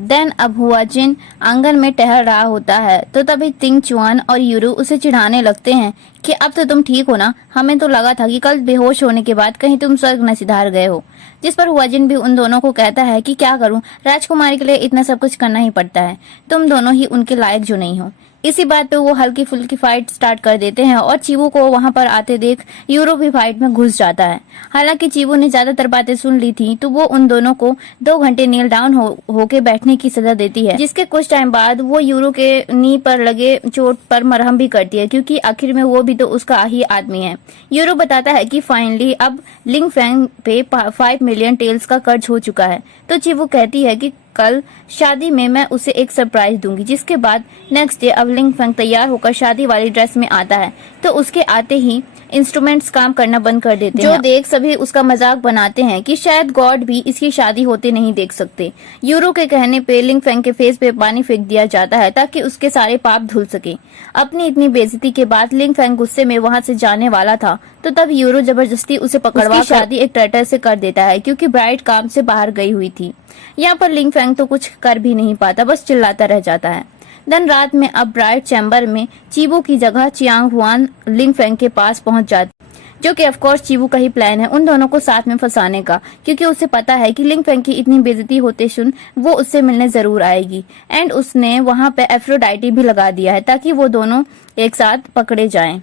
Then अब हुआजिन आंगन में टहल रहा होता है तो तभी तिंग चुआन और यूरू उसे चिढ़ाने लगते हैं कि अब तो तुम ठीक हो ना, हमें तो लगा था कि कल बेहोश होने के बाद कहीं तुम स्वर्ग न सिधार गए हो। जिस पर हुआजिन भी उन दोनों को कहता है कि क्या करूं, राजकुमारी के लिए इतना सब कुछ करना ही पड़ता है, तुम दोनों ही उनके लायक जो नहीं हो। इसी बात पे वो हल्की फुल्की फाइट स्टार्ट कर देते हैं और चीबू को वहां पर आते देख यूरो भी फाइट में घुस जाता है। हालांकि चीबू ने ज्यादातर बातें सुन ली थी तो वो उन दोनों को 2 घंटे नील डाउन होके बैठने की सजा देती है, जिसके कुछ टाइम बाद वो यूरो के नी पर लगे चोट पर मरहम भी करती है, क्योंकि आखिर में वो भी तो उसका ही आदमी है। यूरो बताता है कि फाइनली अब लिंग फैंग पे 5 मिलियन टेल्स का कर्ज हो चुका है। तो चीबू कहती है कि कल शादी में मैं उसे एक सरप्राइज दूंगी। जिसके बाद नेक्स्ट डे अब लिंग फैंग तैयार होकर शादी वाली ड्रेस में आता है तो उसके आते ही इंस्ट्रूमेंट्स काम करना बंद कर देते हैं, जो देख सभी उसका मजाक बनाते हैं कि शायद गॉड भी इसकी शादी होते नहीं देख सकते। यूरो के कहने पे लिंग फैंग के फेस पे पानी फेंक दिया जाता है ताकि उसके सारे पाप धुल सके। अपनी इतनी बेइज्जती के बाद लिंग फैंग गुस्से में वहां से जाने वाला था तो तब यूरो जबरदस्ती उसे पकड़वा शादी एक टर्टल से कर देता है, क्योंकि ब्राइड काम से बाहर गई हुई थी। यहाँ पर लिंग फैंग तो कुछ कर भी नहीं पाता, बस चिल्लाता रह जाता है। दिन रात में अब ब्राइड चैम्बर में चीबू की जगह चियांग हुआन लिंग फैंग के पास पहुंच जाती, जो कि ऑफकोर्स चीबू का ही प्लान है उन दोनों को साथ में फंसाने का, क्योंकि उसे पता है कि लिंग फैंग की इतनी बेइज्जती होते सुन वो उससे मिलने जरूर आएगी। एंड उसने वहां पे एफ्रोडाइटी भी लगा दिया है ताकि वो दोनों एक साथ पकड़े जाएं।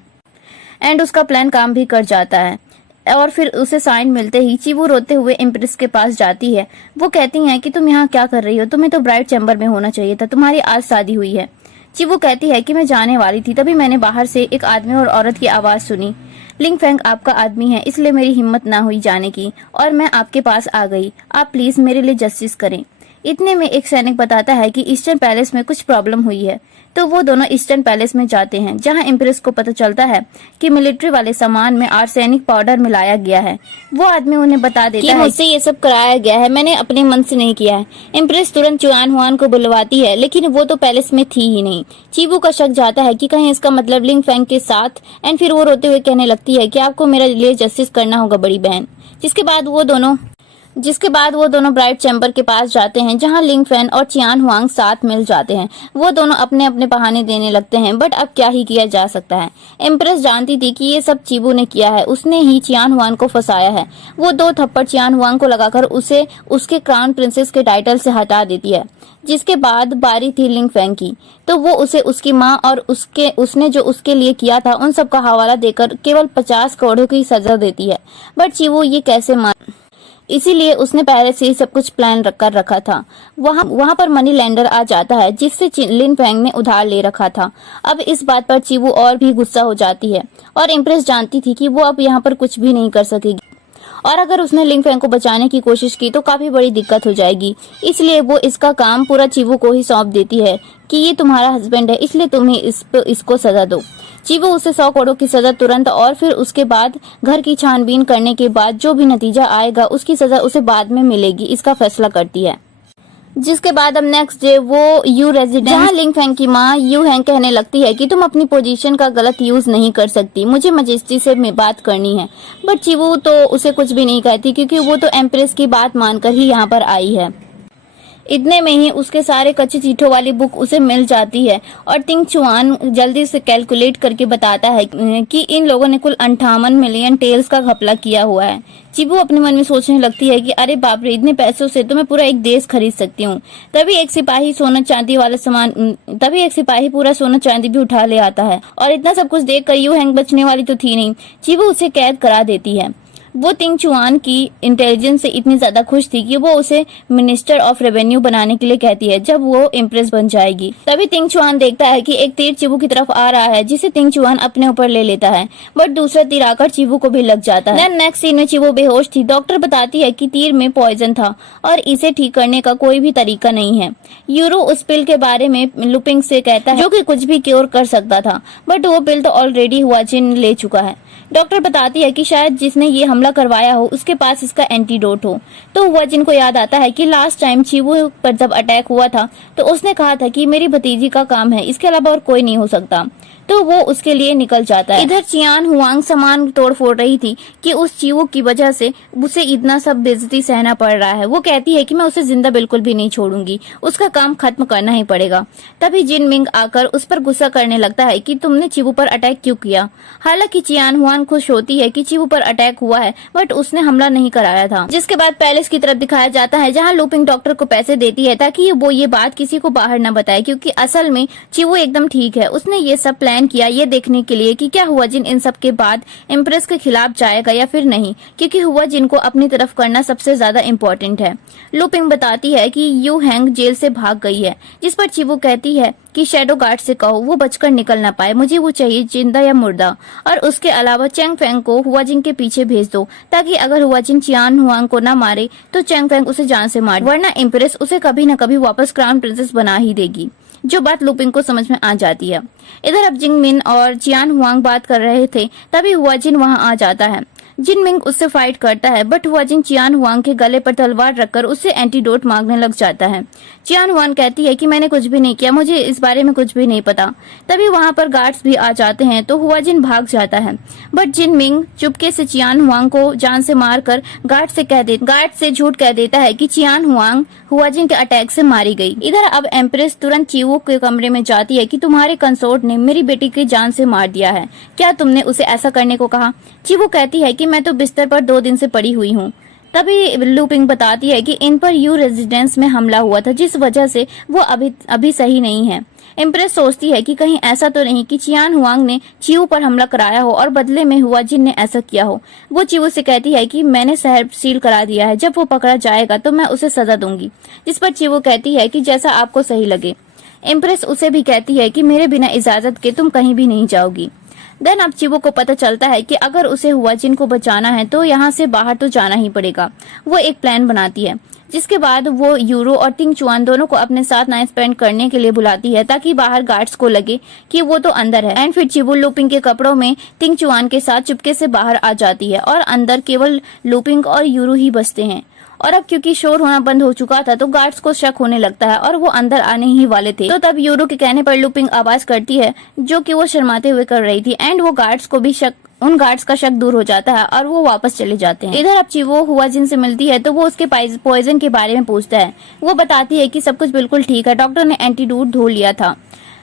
एंड उसका प्लान काम भी कर जाता है और फिर उसे साइन मिलते ही चीबू रोते हुए इम्प्रेस के पास जाती है। वो कहती हैं कि तुम यहाँ क्या कर रही हो, तुम्हें तो ब्राइड चैम्बर में होना चाहिए था, तुम्हारी आज शादी हुई है। चीबू कहती है कि मैं जाने वाली थी तभी मैंने बाहर से एक आदमी और औरत की आवाज सुनी। लिंग फैंग आपका आदमी है इसलिए मेरी हिम्मत ना हुई जाने की और मैं आपके पास आ गई, आप प्लीज मेरे लिए जस्टिस करें। इतने में एक सैनिक बताता है कि ईस्टर्न पैलेस में कुछ प्रॉब्लम हुई है, तो वो दोनों ईस्टर्न पैलेस में जाते हैं जहां इम्प्रेस को पता चलता है कि मिलिट्री वाले सामान में आर्सेनिक पाउडर मिलाया गया है। वो आदमी उन्हें बता देता है कि मुझसे ये सब कराया गया है, मैंने अपने मन से नहीं किया है। इम्प्रेस तुरंत चुआन हुआन को बुलवाती है लेकिन वो तो पैलेस में थी ही नहीं। चीबू का शक जाता है कि कहीं इसका मतलब लिंग फैंग के साथ। एंड फिर वो रोते हुए कहने लगती है कि आपको मेरे लिए जस्टिस करना होगा बड़ी बहन। जिसके बाद वो दोनों ब्राइड चैम्बर के पास जाते हैं जहां लिंग फैन और चियान हुआंग साथ मिल जाते हैं। वो दोनों अपने अपने बहाने देने लगते हैं, बट अब क्या ही किया जा सकता है। इम्प्रेस जानती थी कि ये सब चीबू ने किया है, उसने ही चियान हुआंग को फंसाया है। वो 2 थप्पड़ चियान हुआंग को लगाकर उसे उसके क्राउन प्रिंसेस के टाइटल से हटा देती है। जिसके बाद बारी थी लिंग फैंग की, तो वो उसे उसकी माँ और उसने जो उसके लिए किया था उन सब का हवाला देकर केवल 50 करोड़ की सजा देती है। बट चीबू ये कैसे मान, इसीलिए उसने पहले से ही सब कुछ प्लान कर रखा था। वहां पर मनी लैंडर आ जाता है जिससे लिन फैंग ने उधार ले रखा था। अब इस बात पर चीबू और भी गुस्सा हो जाती है और इम्प्रेस जानती थी कि वो अब यहाँ पर कुछ भी नहीं कर सकेगी और अगर उसने लिंग फैंग को बचाने की कोशिश की तो काफी बड़ी दिक्कत हो जाएगी। इसलिए वो इसका काम पूरा चीबू को ही सौंप देती है कि ये तुम्हारा हस्बैंड है इसलिए तुम ही इसको सजा दो। चीबू उसे 100 करोड़ की सजा तुरंत और फिर उसके बाद घर की छानबीन करने के बाद जो भी नतीजा आएगा उसकी सजा उसे बाद में मिलेगी, इसका फैसला करती है। जिसके बाद अब नेक्स्ट डे वो यू रेजिडेंस जहाँ लिंग फैंग की माँ यू हैंग कहने लगती है कि तुम अपनी पोजीशन का गलत यूज नहीं कर सकती, मुझे मजेस्टी से बात करनी है। बट चीबू तो उसे कुछ भी नहीं कहती क्योंकि वो तो एम्प्रेस की बात मानकर ही यहाँ पर आई है। इतने में ही उसके सारे कच्चे चीठों वाली बुक उसे मिल जाती है और तिंग चुआन जल्दी से कैलकुलेट करके बताता है कि इन लोगों ने कुल 58 मिलियन टेल्स का घपला किया हुआ है। चीबू अपने मन में सोचने लगती है कि अरे बाप रे, इतने पैसों से तो मैं पूरा एक देश खरीद सकती हूँ। तभी एक सिपाही पूरा सोना चांदी भी उठा ले आता है और इतना सब कुछ देखकर यू हैंग बचने वाली तो थी नहीं, चीबू उसे कैद करा देती है। वो तिंग चुआन की इंटेलिजेंस से इतनी ज्यादा खुश थी कि वो उसे मिनिस्टर ऑफ रेवेन्यू बनाने के लिए कहती है जब वो इम्प्रेस बन जाएगी। तभी तिंग चुआन देखता है कि एक तीर चीबू की तरफ आ रहा है जिसे तिंग चुआन अपने ऊपर ले लेता है, बट दूसरा तीर आकर चीबू को भी लग जाता है। नेक्स्ट सीन में चीबू बेहोश थी। डॉक्टर बताती है कि तीर में पॉइजन था और इसे ठीक करने का कोई भी तरीका नहीं है। यूरो उस पिल के बारे में लुपिंग से कहता है जो कि कुछ भी क्योर कर सकता था, बट वो पिल तो ऑलरेडी हुआजिन ले चुका है। डॉक्टर बताती है कि शायद जिसने ये हमला करवाया हो उसके पास इसका एंटीडोट हो। तो हुआजिन को याद आता है कि लास्ट टाइम चीबू पर जब अटैक हुआ था तो उसने कहा था कि मेरी भतीजी का काम है, इसके अलावा और कोई नहीं हो सकता। तो वो उसके लिए निकल जाता है। इधर चियान हुआंग सामान तोड़ फोड़ रही थी कि उस चीवू की वजह से उसे इतना सब बेइज्जती सहना पड़ रहा है। वो कहती है कि मैं उसे जिंदा बिल्कुल भी नहीं छोड़ूंगी, उसका काम खत्म करना ही पड़ेगा। तभी जिन मिंग आकर उस पर गुस्सा करने लगता है कि तुमने चीवू पर अटैक क्यों किया। हालांकि चियान हुआंग खुश होती है कि चीवू पर अटैक हुआ है, बट उसने हमला नहीं कराया था। जिसके बाद पैलेस की तरफ दिखाया जाता है, जहाँ लूपिंग डॉक्टर को पैसे देती है ताकि वो ये बात किसी को बाहर न बताए, क्योंकि असल में चीवू एकदम ठीक है। उसने ये सब प्लान किया ये देखने के लिए कि क्या हुआ जिन इन सब के बाद एम्प्रेस के खिलाफ जाएगा या फिर नहीं, क्योंकि हुआ जिन को अपनी तरफ करना सबसे ज्यादा इम्पोर्टेंट है। लूपिंग बताती है कि यू हैंग जेल से भाग गई है, जिस पर चीवू कहती है कि शैडो गार्ड से कहो वो बचकर निकल ना पाए, मुझे वो चाहिए जिंदा या मुर्दा। और उसके अलावा चैंग फेंग को हुआ जिन के पीछे भेज दो, ताकि अगर हुआ जिन चियान हुआंग को ना मारे तो चैंग फेंग उसे जान से मार, वरना इम्प्रेस उसे कभी न कभी वापस क्राउन प्रिंसेस बना ही देगी। जो बात लूपिंग को समझ में आ जाती है। इधर अब जिंग मिन और चियान हुआंग बात कर रहे थे, तभी हुआ जिन वहां आ जाता है। जिन मिंग उससे फाइट करता है, बट हुआ जिन चियान हुआंग के गले पर तलवार रखकर उससे एंटीडोट मांगने लग जाता है। चियान हुआंग कहती है कि मैंने कुछ भी नहीं किया, मुझे इस बारे में कुछ भी नहीं पता। तभी वहां पर गार्ड्स भी आ जाते हैं, तो हुआ जिन भाग जाता है, बट जिन मिंग चुपके से चियान हुआंग को जान से मारकर गार्ड से झूठ कह देता है कि चियान हुआंग हुआ जिन के अटैक से मारी गई। इधर अब एम्प्रेस तुरंत चीवू के कमरे में जाती है कि तुम्हारे कंसोर्ट ने मेरी बेटी की जान से मार दिया है, क्या तुमने उसे ऐसा करने को कहा। चीवू कहती है कि मैं तो बिस्तर पर 2 दिन से पड़ी हुई हूँ। तभी लूपिंग बताती है कि इन पर यू रेजिडेंस में हमला हुआ था, जिस वजह से वो अभी सही नहीं है। इम्प्रेस सोचती है कि कहीं ऐसा तो नहीं कि चियान हुआंग ने चीवू पर हमला कराया हो और बदले में हुआ जिन ने ऐसा किया हो। वो चीवू से कहती है कि मैंने शहर सील करा दिया है, जब वो पकड़ा जाएगा तो मैं उसे सजा दूंगी। जिस पर चीवू कहती है कि जैसा आपको सही लगे। इम्प्रेस उसे भी कहती है कि मेरे बिना इजाजत के तुम कहीं भी नहीं जाओगी। देन अब चीवू को पता चलता है कि अगर उसे हुआ जिन को बचाना है तो यहाँ से बाहर तो जाना ही पड़ेगा। वो एक प्लान बनाती है, जिसके बाद वो यूरो और तिंग चुआन दोनों को अपने साथ नाइट स्पेंड करने के लिए बुलाती है, ताकि बाहर गार्ड्स को लगे कि वो तो अंदर है। एंड फिर चीवू लूपिंग के कपड़ों में तिंग चुआन के साथ चुपके से बाहर आ जाती है और अंदर केवल लूपिंग और यूरो ही बचते हैं। और अब क्योंकि शोर होना बंद हो चुका था तो गार्ड्स को शक होने लगता है और वो अंदर आने ही वाले थे। तो तब यूरो के कहने पर लूपिंग आवाज करती है, जो कि वो शर्माते हुए कर रही थी। एंड वो गार्ड्स को भी उन गार्ड्स का शक दूर हो जाता है और वो वापस चले जाते हैं। इधर अब चीवो हुआ जिन से मिलती है तो वो उसके पॉइजन के बारे में पूछता है। वो बताती है कि सब कुछ बिल्कुल ठीक है, डॉक्टर ने एंटीडोट ढूंढ लिया था।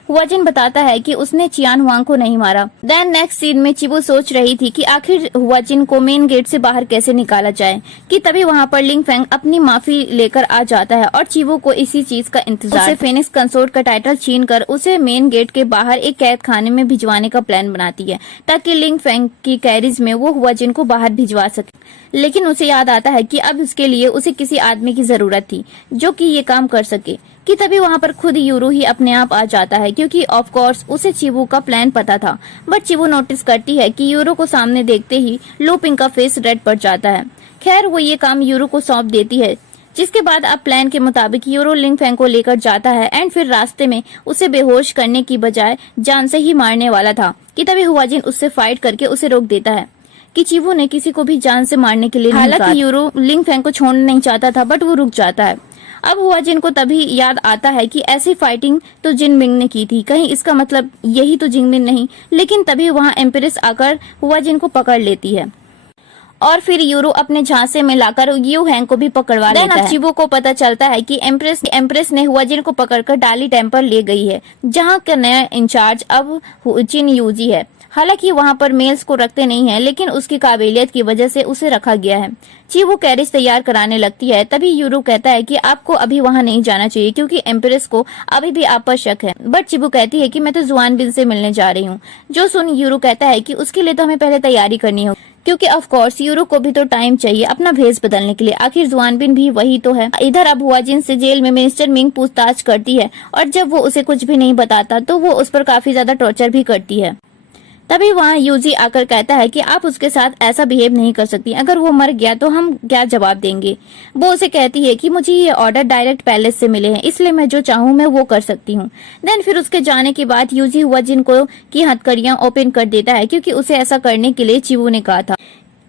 हुआ जिन बताता है कि उसने चियान हुआंग को नहीं मारा। देन नेक्स्ट सीन में चीवू सोच रही थी कि आखिर हुआ जिन को मेन गेट से बाहर कैसे निकाला जाए, कि तभी वहां पर लिंग फेंग अपनी माफी लेकर आ जाता है और चीवू को इसी चीज का इंतजार। उसे फेनिक्स कंसोर्ट का टाइटल छीनकर उसे मेन गेट के बाहर एक कैद खाने में भिजवाने का प्लान बनाती है, ताकि लिंग फेंग की कैरिज में वो हुआ जिन को बाहर भिजवा सके। लेकिन उसे याद आता है कि अब उसके लिए उसे किसी आदमी की जरूरत थी जो कि ये काम कर सके। कि तभी वहां पर खुद यूरो ही अपने आप आ जाता है, क्योंकि ऑफ कोर्स उसे चीवू का प्लान पता था। बट चीवू नोटिस करती है कि यूरो को सामने देखते ही लूपिंग का फेस रेड पड़ जाता है। खैर वो ये काम यूरो को सौंप देती है, जिसके बाद अब प्लान के मुताबिक यूरो लिंग फेंग को लेकर जाता है। एंड फिर रास्ते में उसे बेहोश करने की बजाय जान से ही मारने वाला था, कि तभी हुआ जिन उससे फाइट करके उसे रोक देता है कि चीवू ने किसी को भी जान से मारने के लिए नहीं कहा। हालांकि यूरो लिंग फेंग को छोड़ना नहीं चाहता था, बट वो रुक जाता है। अब हुआ जिन को तभी याद आता है कि ऐसी फाइटिंग तो जिन मिंग ने की थी, कहीं इसका मतलब यही तो जिन मिंग नहीं। लेकिन तभी वहां एम्प्रेस आकर हुआ जिन को पकड़ लेती है और फिर यूरो अपने झांसे में लाकर यू हैंग को भी पकड़वा लेता है। चीवू को पता चलता है कि एम्प्रेस ने हुआ जिन को पकड़कर डाली टेम्पल ले गई है, जहां का नया इंचार्ज अब जिन यूजी है। हालांकि वहां पर मेल्स को रखते नहीं है, लेकिन उसकी काबिलियत की वजह से उसे रखा गया है। चीवू कैरिज तैयार कराने लगती है, तभी यूरो कहता है कि आपको अभी वहां नहीं जाना चाहिए, क्योंकि एम्प्रेस को अभी भी आप पर शक है। बट चीवू कहती है कि मैं तो जुआन बिन से मिलने जा रही हूँ। जो सुन यूरो कहता है कि उसके लिए तो हमें पहले तैयारी करनी होगी, क्योंकि ऑफ कोर्स यूरो को भी तो टाइम चाहिए अपना भेष बदलने के लिए, आखिर जुआन बिन भी वही तो है। इधर अब हुआ जिन से जेल में मिनिस्टर मिंग पूछताछ करती है, और जब वो उसे कुछ भी नहीं बताता तो वो उस पर काफी ज्यादा टॉर्चर भी करती है। तभी वहाँ यूजी आकर कहता है कि आप उसके साथ ऐसा बिहेव नहीं कर सकती, अगर वो मर गया तो हम क्या जवाब देंगे। वो उसे कहती है कि मुझे ये ऑर्डर डायरेक्ट पैलेस से मिले हैं, इसलिए मैं जो चाहूँ मैं वो कर सकती हूँ। देन फिर उसके जाने के बाद यूजी हुआ जिनको की हथकड़ियां ओपन कर देता है, क्योंकि उसे ऐसा करने के लिए चीवू ने कहा था।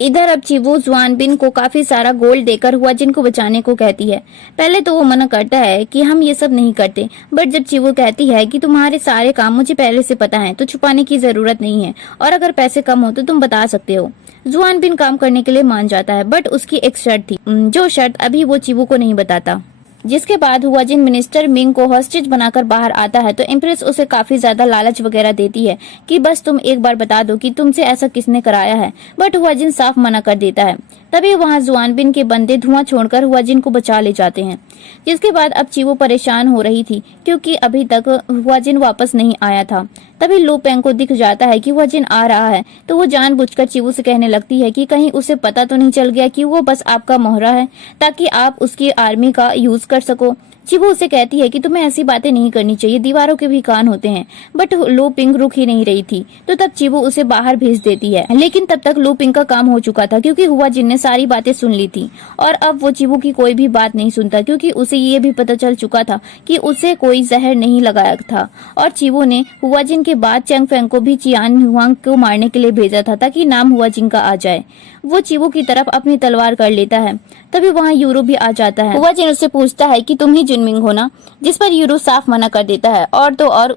इधर अब चीवू जुआनबिन को काफी सारा गोल्ड देकर हुआजिन को बचाने को कहती है। पहले तो वो मना करता है कि हम ये सब नहीं करते, बट जब चीवू कहती है कि तुम्हारे सारे काम मुझे पहले से पता है तो छुपाने की जरूरत नहीं है, और अगर पैसे कम हो तो तुम बता सकते हो। जुआनबिन काम करने के लिए मान जाता है, बट उसकी एक शर्त थी, जो शर्त अभी वो चीवू को नहीं बताता। जिसके बाद हुआजिन मिनिस्टर मिंग को हॉस्टेज बनाकर बाहर आता है तो एम्प्रेस उसे काफी ज्यादा लालच वगैरह देती है कि बस तुम एक बार बता दो कि तुमसे ऐसा किसने कराया है, बट हुआजिन साफ मना कर देता है। तभी वहाँ जुआनबिन के बंदे धुआं छोड़कर हुआजिन को बचा ले जाते हैं। जिसके बाद अब चीवू परेशान हो रही थी क्योंकि अभी तक हुआजिन वापस नहीं आया था। तभी लो पेंग को दिख जाता है कि हुआजिन आ रहा है, तो वो जानबूझकर चीवू से कहने लगती है कि कहीं उसे पता तो नहीं चल गया कि वो बस आपका मोहरा है ताकि आप उसकी आर्मी का यूज कर सको। चीवू उसे कहती है कि तुम्हें ऐसी बातें नहीं करनी चाहिए, दीवारों के भी कान होते हैं, बट लो पिंग रुक ही नहीं रही थी। तो तब चीवू उसे बाहर भेज देती है, लेकिन तब तक लो पिंग का काम हो चुका था क्योंकि हुआजिन ने सारी बातें सुन ली थी। और अब वो चीवू की कोई भी बात नहीं सुनता क्योंकि उसे ये भी पता चल चुका था कि उसे कोई जहर नहीं लगाया था। और चीवू ने हुआजिन के बाद चैंग फेंग को भी चियान हुआंग को मारने के लिए भेजा था ताकि नाम हुआजिन का आ जाए। वो चीवू की तरफ अपनी तलवार कर लेता है। तभी वहाँ यूरो भी आ जाता है। हुआजिन उससे पूछता है कि तुम ही जिनमिंग हो ना, जिस पर यूरो साफ मना कर देता है। और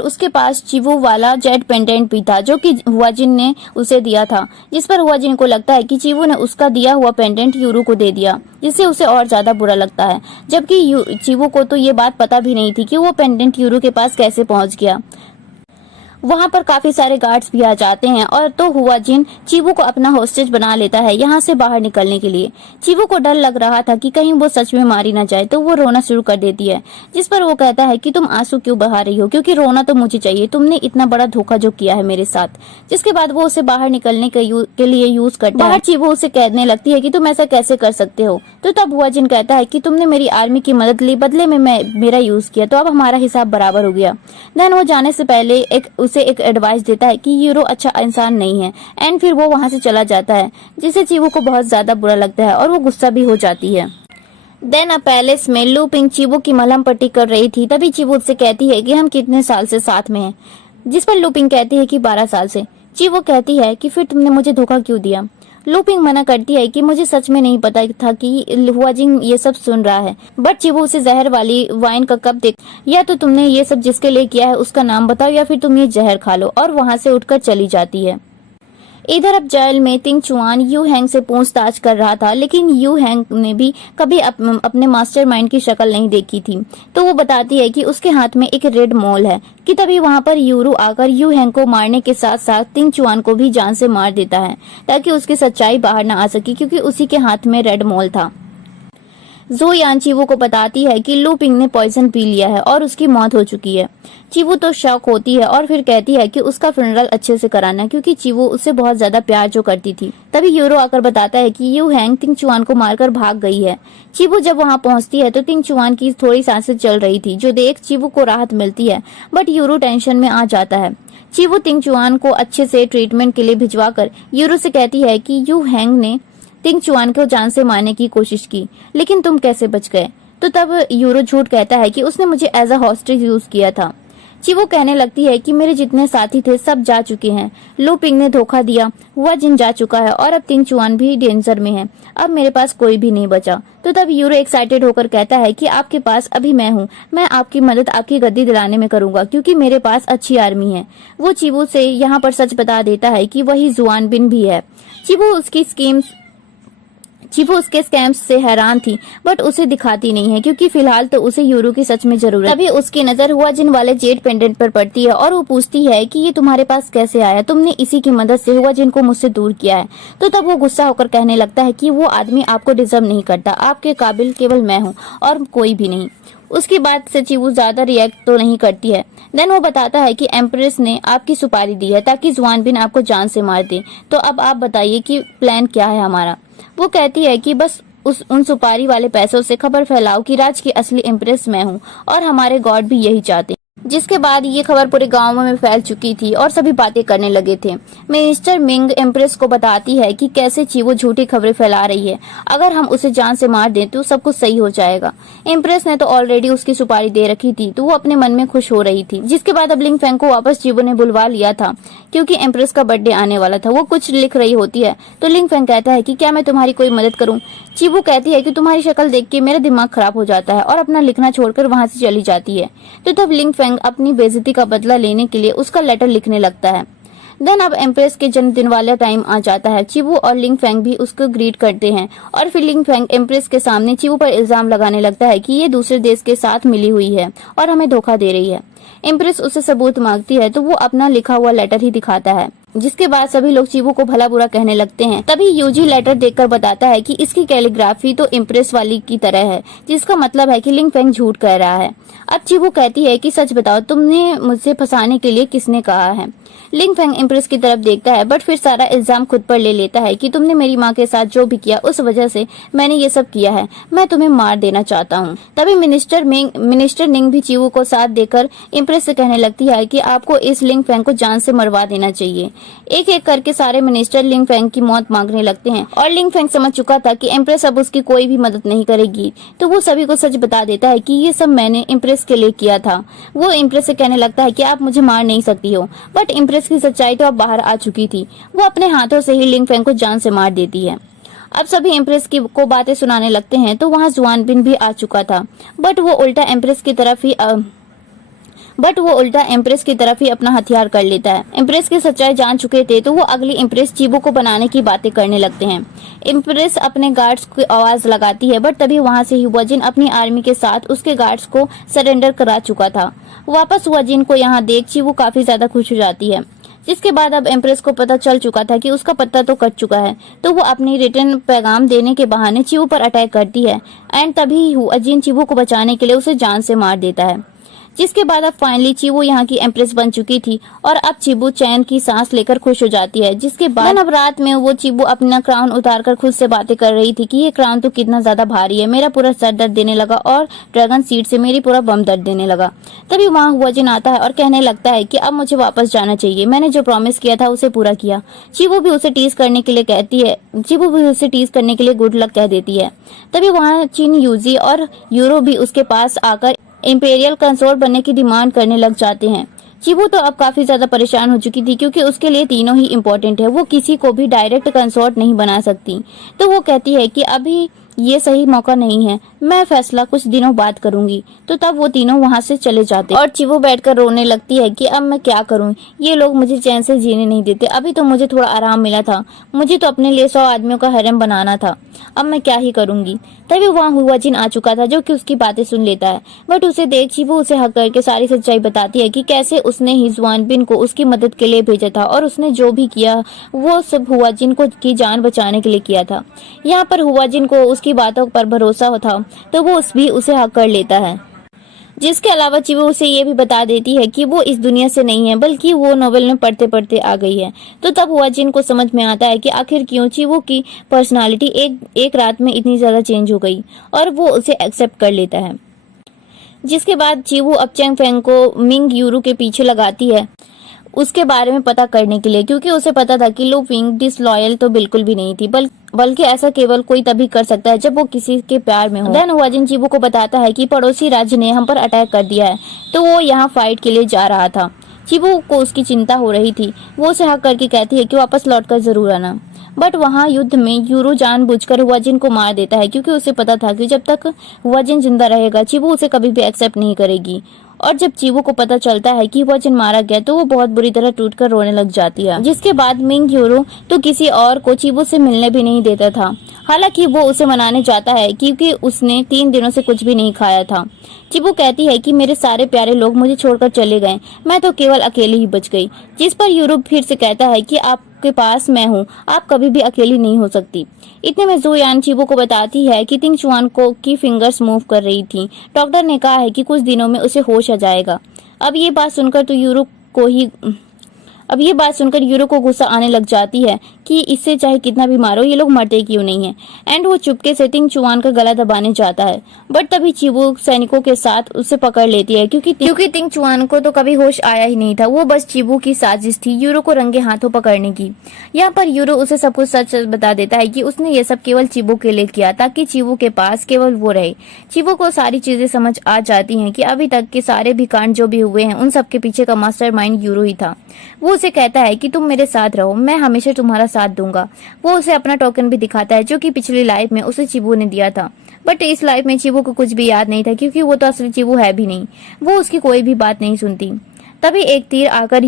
उसके पास चीवू वाला जेट पेंडेंट भी था जो कि हुआजिन ने उसे दिया था, जिस पर हुआजिन को लगता है कि चीवू ने उसका दिया हुआ पेंडेंट यूरो को दे दिया, जिससे उसे और ज्यादा बुरा लगता है। जबकि चीवू को तो ये बात पता भी नहीं थी कि वो पेंडेंट यूरो के पास कैसे पहुंच गया। वहाँ पर काफी सारे गार्ड्स भी आ जाते हैं और तो हुआजिन चीवू को अपना होस्टेज बना लेता है यहाँ से बाहर निकलने के लिए। चीवू को डर लग रहा था कि कहीं वो सच में मारी ना जाए, तो वो रोना शुरू कर देती है, जिस पर वो कहता है कि तुम आंसू क्यों बहा रही हो, क्योंकि रोना तो मुझे चाहिए, तुमने इतना बड़ा धोखा जो किया है मेरे साथ। जिसके बाद वो उसे बाहर निकलने के लिए यूज करता है। चीवू उसे कहने लगती है कि तुम ऐसा कैसे कर सकते हो। तो तब हुआजिन कहता है कि तुमने मेरी आर्मी की मदद ली, बदले में मैं मेरा यूज किया, तो अब हमारा हिसाब बराबर हो गया। देन वो जाने से पहले उसे एक एडवाइस देता है कि यूरो अच्छा इंसान नहीं है, एंड फिर वो वहां से चला जाता है, जिससे चीवू को बहुत ज्यादा बुरा लगता है और वो गुस्सा भी हो जाती है। देन अब पैलेस में लू पिंग चीवू की मलहम पट्टी कर रही थी। तभी चीवू उससे कहती है कि हम कितने साल से साथ में हैं, जिस पर लू पिंग कहती है कि 12 साल से। चीवू कहती है कि फिर तुमने मुझे धोखा क्यों दिया। लू पिंग मना करती है कि मुझे सच में नहीं पता था कि हुआजिन ये सब सुन रहा है, बट चीवू उसे जहर वाली वाइन का कप दे, या तो तुमने ये सब जिसके लिए किया है उसका नाम बताओ या फिर तुम ये जहर खा लो, और वहां से उठकर चली जाती है। इधर अब जेल में तिंग चुआन यू हैंग से पूछताछ कर रहा था, लेकिन यू हैंग ने भी कभी अपने मास्टरमाइंड की शक्ल नहीं देखी थी। तो वो बताती है कि उसके हाथ में एक रेड मॉल है। कि तभी वहां पर यूरू आकर यू हैंग को मारने के साथ साथ तिंग चुआन को भी जान से मार देता है, ताकि उसकी सच्चाई बाहर न आ सके, क्योंकि उसी के हाथ में रेड मॉल था। जो यान चीवू को बताती है कि लू पिंग ने पॉइजन पी लिया है और उसकी मौत हो चुकी है। चीवू तो शॉक होती है और फिर कहती है कि उसका फ्यूनरल अच्छे से कराना, क्योंकि चीवू उससे बहुत ज्यादा प्यार जो करती थी। तभी यूरो आकर बताता है कि यू हैंग तिंग चुआन को मारकर भाग गई है। चीवू जब वहां पहुंचती है तो तिंग चुआन की थोड़ी सांसें चल रही थी, जो देख चीवू को राहत मिलती है, बट यूरो टेंशन में आ जाता है। चीवू तिंग चुआन को अच्छे से ट्रीटमेंट के लिए भिजवाकर यूरो से कहती है कि यू हैंग ने तिंग चुआन को जान से मारने की कोशिश की, लेकिन तुम कैसे बच गए। तो तब यूरो झूठ कहता है कि उसने मुझे एज अ हॉस्टेज यूज किया था। चीवू कहने लगती है कि मेरे जितने साथी थे सब जा चुके हैं, लो पिंग ने धोखा दिया, हुआजिन जा चुका है और अब तिंग चुआन भी डेंजर में है, अब मेरे पास कोई भी नहीं बचा। तो तब यूरो एक्साइटेड होकर कहता है कि आपके पास अभी मैं हूँ, मैं आपकी मदद आपकी गद्दी दिलाने में करूंगा, क्योंकि मेरे पास अच्छी आर्मी है। वो चीवू से यहाँ पर सच बता देता है कि वही जुआनबिन भी है। चीवू उसके स्कैम्स से हैरान थी, बट उसे दिखाती नहीं है, क्योंकि फिलहाल तो उसे यूरो की सच में जरूरत है। तभी उसकी नजर हुआजिन वाले जेट पेंडेंट पर पड़ती है और वो पूछती है कि ये तुम्हारे पास कैसे आया, तुमने इसी की मदद से हुआजिन को मुझसे दूर किया है। तो तब वो गुस्सा होकर कहने लगता है कि वो आदमी आपको डिजर्व नहीं करता, आपके काबिल केवल मैं हूँ और कोई भी नहीं। उसकी बात से चीवू ज्यादा रिएक्ट तो नहीं करती है। देन वो बताता है कि एम्प्रेस ने आपकी सुपारी दी है ताकि जुआनबिन आपको जान से मार दे, तो अब आप बताइए कि प्लान क्या है हमारा। वो कहती है कि बस उन सुपारी वाले पैसों से खबर फैलाओ कि राज की असली एम्प्रेस मैं हूँ और हमारे गॉड भी यही चाहते हैं। जिसके बाद ये खबर पूरे गांव में फैल चुकी थी और सभी बातें करने लगे थे। मिनिस्टर मिंग एम्प्रेस को बताती है कि कैसे चीवू झूठी खबरें फैला रही है, अगर हम उसे जान से मार दें तो सब कुछ सही हो जाएगा। एम्प्रेस ने तो ऑलरेडी उसकी सुपारी दे रखी थी, तो वो अपने मन में खुश हो रही थी। जिसके बाद अब लिंग फेंग को वापस चीवू ने बुलवा लिया था, क्योंकि एम्प्रेस का बर्थडे आने वाला था। वो कुछ लिख रही होती है तो लिंग फेंग कहता है कि क्या मैं तुम्हारी कोई मदद करूं। चीवू कहती है कि तुम्हारी शक्ल देख के मेरा दिमाग खराब हो जाता है और अपना लिखना छोड़कर वहां से चली जाती है। तो तब लिंग फेंग अपनी बेइज्जती का बदला लेने के लिए उसका लेटर लिखने लगता है। देन अब एम्प्रेस के जन्मदिन वाला टाइम आ जाता है। चीवू और लिंग फेंग भी उसको ग्रीट करते हैं और फिर लिंग फेंग एम्प्रेस के सामने चीवू पर इल्जाम लगाने लगता है कि ये दूसरे देश के साथ मिली हुई है और हमें धोखा दे रही है। एम्प्रेस उससे सबूत मांगती है तो वो अपना लिखा हुआ लेटर ही दिखाता है, जिसके बाद सभी लोग चीवू को भला बुरा कहने लगते हैं। तभी यूजी लेटर देखकर बताता है कि इसकी कैलीग्राफी तो इम्प्रेस वाली की तरह है, जिसका मतलब है कि लिंग फेंग झूठ कह रहा है। अब चीवू कहती है कि सच बताओ, तुमने मुझसे फंसाने के लिए किसने कहा है। लिंग फेंग इम्प्रेस की तरफ देखता है, बट फिर सारा इल्जाम खुद पर ले लेता है कि तुमने मेरी माँ के साथ जो भी किया उस वजह से मैंने ये सब किया है, मैं तुम्हें मार देना चाहता हूँ। तभी मिनिस्टर निंग भी चीवू को साथ देकर इम्प्रेस से कहने लगती है कि आपको इस लिंग फेंग को जान से मरवा देना चाहिए। एक एक करके सारे मिनिस्टर लिंग फेंग की मौत मांगने लगते हैं और लिंग फेंग समझ चुका था कि इम्प्रेस अब उसकी कोई भी मदद नहीं करेगी, तो वो सभी को सच बता देता है कि ये सब मैंने इम्प्रेस के लिए किया था। वो इम्प्रेस से कहने लगता है कि आप मुझे मार नहीं सकती हो, बट इम्प्रेस की सच्चाई तो अब बाहर आ चुकी थी। वो अपने हाथों से ही लिंग फेंग को जान से मार देती है। अब सभी एम्प्रेस को बातें सुनाने लगते हैं तो वहाँ जुआन बिन भी आ चुका था, बट वो उल्टा एम्प्रेस की तरफ ही अपना हथियार कर लेता है। इम्प्रेस की सच्चाई जान चुके थे तो वो अगली इम्प्रेस चीवू को बनाने की बातें करने लगते हैं। इम्प्रेस अपने गार्ड्स की आवाज लगाती है, बट तभी वहां से हुआजिन अपनी आर्मी के साथ उसके गार्ड्स को सरेंडर करा चुका था। वापस हुआजिन को यहाँ देख चीवू काफी ज्यादा खुश हो जाती है। जिसके बाद अब एम्प्रेस को पता चल चुका था कि उसका पत्ता तो कट चुका है, तो वो अपनी रिटर्न पैगाम देने के बहाने चीवू पर अटैक करती है एंड तभी हुआजिन चीवू को बचाने के लिए उसे जान से मार देता है। जिसके बाद अब फाइनली चीवू यहाँ की एम्प्रेस बन चुकी थी और अब चीवू चैन की सांस लेकर खुश हो जाती है। जिसके बाद अब रात में वो चीवू अपना क्राउन उतारकर खुद से बातें कर रही थी कि ये क्राउन तो कितना ज्यादा भारी है, मेरा पूरा सर दर्द देने लगा और ड्रैगन सीड से मेरी पूरा बम दर्द देने लगा। तभी वहाँ हुआजिन आता है और कहने लगता है कि अब मुझे वापस जाना चाहिए, मैंने जो प्रॉमिस किया था उसे पूरा किया। चीवू भी उसे टीज करने के लिए गुड लक कह देती है। तभी वहाँ चीन यूजी और यूरो भी उसके पास आकर इंपेरियल कंसोर्ट बनने की डिमांड करने लग जाते हैं। चीवू तो अब काफी ज्यादा परेशान हो चुकी थी, क्योंकि उसके लिए तीनों ही इम्पोर्टेंट है, वो किसी को भी डायरेक्ट कंसोर्ट नहीं बना सकती। तो वो कहती है कि अभी ये सही मौका नहीं है, मैं फैसला कुछ दिनों बाद करूंगी। तो तब वो तीनों वहाँ से चले जाते और चीवू बैठकर रोने लगती है कि अब मैं क्या करूं, ये लोग मुझे चैन से जीने नहीं देते। अभी तो मुझे थोड़ा आराम मिला था, मुझे तो अपने लिए 100 आदमियों का हरम बनाना था, अब मैं क्या ही करूंगी। तभी वहाँ हुआजिन आ चुका था, जो कि उसकी बातें सुन लेता है, बट उसे देख चीवू उसे हक करके सारी सच्चाई बताती है कि कैसे उसने ही जुआन बिन को उसकी मदद के लिए भेजा था और उसने जो भी किया वो सब हुआजिन को की जान बचाने के लिए किया था। यहाँ पर हुआजिन को उसकी बातों पर भरोसा था, तो वो उसे हक कर लेता है। जिसके अलावा चीवू उसे ये भी बता देती है कि वो इस दुनिया से नहीं है, बल्कि वो नोवेल में पढ़ते पढ़ते आ गई है। तो तब हुआजिन को समझ में आता है कि आखिर क्यों चीवू की पर्सनालिटी एक रात में इतनी ज्यादा चेंज हो गई, और वो उसे एक्सेप्ट कर लेता है। जिसके बाद चीवू अब चेंग फेंग को मिंग यूरू के पीछे लगाती है उसके बारे में पता करने के लिए, क्योंकि उसे पता था कि लो विंग डिसलॉयल तो बिल्कुल भी नहीं थी, बल्कि ऐसा केवल कोई तभी कर सकता है जब वो किसी के प्यार में हो। देन हुआजिन चीवू को बताता है कि पड़ोसी राज्य ने हम पर अटैक कर दिया है, तो वो यहाँ फाइट के लिए जा रहा था। चीवू को उसकी चिंता हो रही थी, वो उसे हक करके कहती है कि वापस लौटकर जरूर आना। बट वहाँ युद्ध में यूरो जानबूझकर हुआजिन को मार देता है, क्योंकि उसे पता था कि जब तक हुआजिन जिंदा रहेगा चीवू उसे कभी भी एक्सेप्ट नहीं करेगी। और जब चीवू को पता चलता है कि हुआजिन मारा गया तो वो बहुत बुरी तरह टूटकर रोने लग जाती है। जिसके बाद मिंग यूरो तो किसी और को चीवू से मिलने भी नहीं देता था, हालांकि वो उसे मनाने जाता है क्योंकि उसने 3 दिनों से कुछ भी नहीं खाया था। चीवू कहती है कि मेरे सारे प्यारे लोग मुझे छोड़कर चले गए, मैं तो केवल अकेली ही बच गई। जिस पर यूरो फिर से कहता है कि आपके पास मैं हूँ, आप कभी भी अकेली नहीं हो सकती। इतने में जुयान चीवू को बताती है कि तिंग चुआन को की फिंगर्स मूव कर रही थी, डॉक्टर ने कहा है कि कुछ दिनों में उसे होश आ जाएगा। अब ये बात सुनकर तो यूरो को ही अब ये बात सुनकर यूरो को गुस्सा आने लग जाती है कि इससे चाहे कितना भी मारो ये लोग मरते क्यों नहीं है। एंड वो चुपके से तिंग चुआन का गला दबाने जाता है, बट तभी चीबू सैनिकों के साथ उसे पकड़ लेती है क्योंकि तिंग चुआन को तो कभी होश आया ही नहीं था। वो बस चीबू की साजिश थी यूरो को रंगे हाथों पकड़ने की। यहाँ पर यूरो उसे सब कुछ सच बता देता है कि उसने ये सब केवल चीबू के लिए किया ताकि चीबू के पास केवल वो रहे। चीबू को सारी चीजें समझ आ जाती हैं कि अभी तक के सारे भी कांड जो भी हुए हैं उन सब के पीछे का मास्टरमाइंड यूरो ही था। वो उसे कहता है कि तुम मेरे साथ रहो, मैं हमेशा तुम्हारा साथ दूंगा। वो उसे अपना टोकन भी दिखाता है जो कि पिछली लाइफ में उसे चीबू ने दिया था, बट इस लाइफ में चीबू को कुछ भी याद नहीं था क्योंकि वो तो असली चीबू है भी नहीं। वो उसकी कोई भी बात नहीं सुनती। तभी एक तीर आकर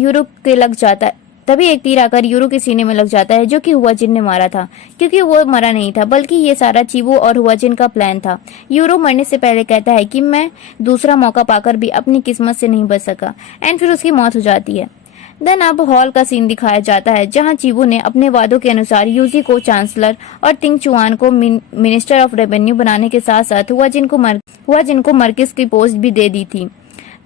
यूरो के सीने में लग जाता है जो कि हुआजिन ने मारा था, क्योंकि वो मरा नहीं था बल्कि ये सारा चीबू और हुआजिन का प्लान था। यूरो मरने से पहले कहता है कि मैं दूसरा मौका पाकर भी अपनी किस्मत से नहीं बच सका, एंड फिर उसकी मौत हो जाती है। देन अब हॉल का सीन दिखाया जाता है जहां चीबू ने अपने वादों के अनुसार यूजी को चांसलर और तिंग चुआन को मिनिस्टर ऑफ रेवेन्यू बनाने के साथ साथ हुआजिन को मरकज की पोस्ट भी दे दी थी।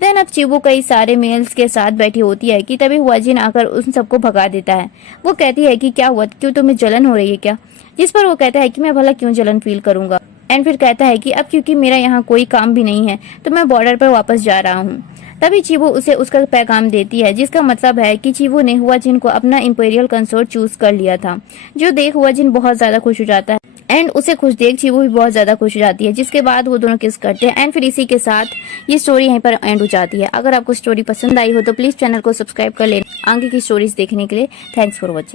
देन अब चीबू कई सारे मेल्स के साथ बैठी होती है कि तभी हुआजिन आकर उन सबको भगा देता है। वो कहती है कि क्या हुआ, क्यों तुम्हें जलन हो रही है क्या? जिस पर वो कहता है कि मैं भला क्यों जलन फील करूंगा, एंड फिर कहता है कि अब क्योंकि मेरा यहाँ कोई काम भी नहीं है तो मैं बॉर्डर पर वापस जा रहा हूँ। तभी चीबू उसे उसका पैगाम देती है जिसका मतलब है कि चीबू ने हुआजिन को अपना इंपीरियल कंसोर्ट चूज कर लिया था, जो देख हुआजिन बहुत ज्यादा खुश हो जाता है एंड उसे खुश देख चीबू भी बहुत ज्यादा खुश हो जाती है, जिसके बाद वो दोनों किस करते हैं। एंड फिर इसी के साथ ये स्टोरी यहीं पर एंड हो जाती है। अगर आपको स्टोरी पसंद आई हो तो प्लीज चैनल को सब्सक्राइब कर लेना आगे की स्टोरीज देखने के लिए। Thanks for watching.